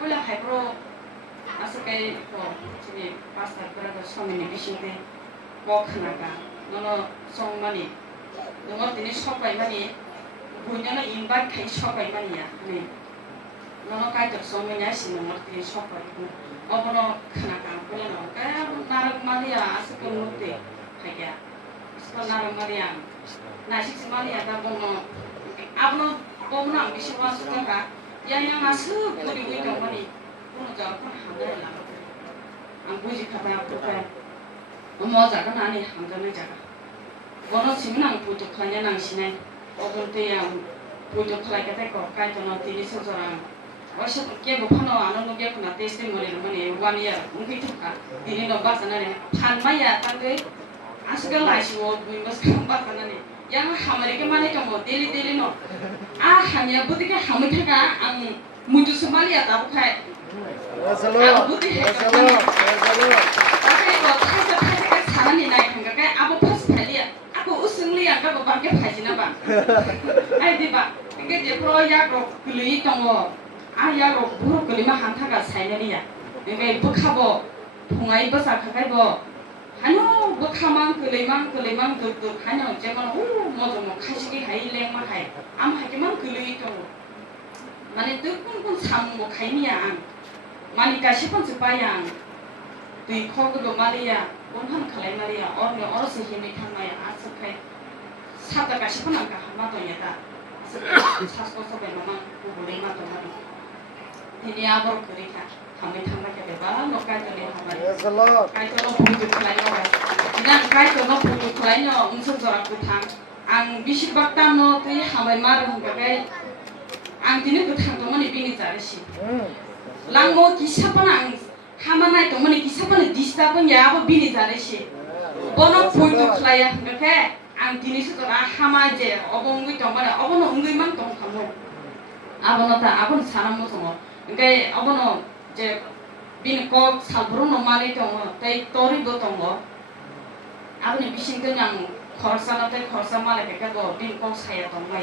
꿀려 하이브로 아스케이 지니 파스타 그라도 소민이 비신데 뭐 크나가 너는 송만이 너가 되니 셔바이만이 보냐는 인바 kai 셔바이만이야 네 너는 가이도 소민이 하시는 거 되니 셔바이고 어머너 크나가 꿀려너 나랑 말이야 아스케이 못돼 하게 나랑 말이야 나식 말이야 나 보노 아무나 보면 안 비시와 수다가 야야 아스 우리 우리 정말이 보는 저 하늘에 나가 안 보지 가봐 볼까 뭐 작은 아니 한전에 작아 원어 지문랑 부족하냐 낭신에 어떤 때야 부족하게 될거 까이도너 뒤니 서서랑 어서 깨고 파노 안 오는 게 그나 테스트 머리는 원이야 웅기토가 뒤니 너 봤잖아네 판마야 땅에 아스가 라시고 무이머스 봤잖아네 yang hamari ke mana cuma deli no hanya butuh ke hamil ka ang muncul semali ya tahu kai butuh tapi kalau thasa sana ni naik hangga kai aku pas kali ya aku usung li yang kau pakai haji napa di ba ini je pro ya kau keli cuma ya kau buruk keli mah hanta ka saya ni ya ini buka pungai besar kai hanya bukamang kelimang tutup hanya jangan mau kasih hai leng mah hai am hai kemang kelih itu mana tu pun sam mau kai ni yang mana kasih pun supaya tu kau tu Maria pun han kalai Maria orang sih ini kan Maria asal kai satu kasih pun angka hama tu ya ta sas kau sampai memang boleh mah tu mari ini abor kerja kami thangga ke beba lokai tu ni hama kai tu no puju kalai no dan kai tu no puju kalai no unsur orang tu thang ang bisik bakta no tu hamai mar hingga kai ang dini tu thang tu mani bini cari sih lang mo kisah pun ang hama nai tu mani kisah pun dista pun ya apa bini cari sih bono puju kalai hingga kai ang dini tu orang hama je obong gue tu mana obong no ungui mang tong kamu abon no ta abon sanam mo semua hingga abon no je bin kok salburu nomali tongo tai tori bo tongo abni bising yang khorsa na tai khorsa mala ke ka go bin kok saya tongo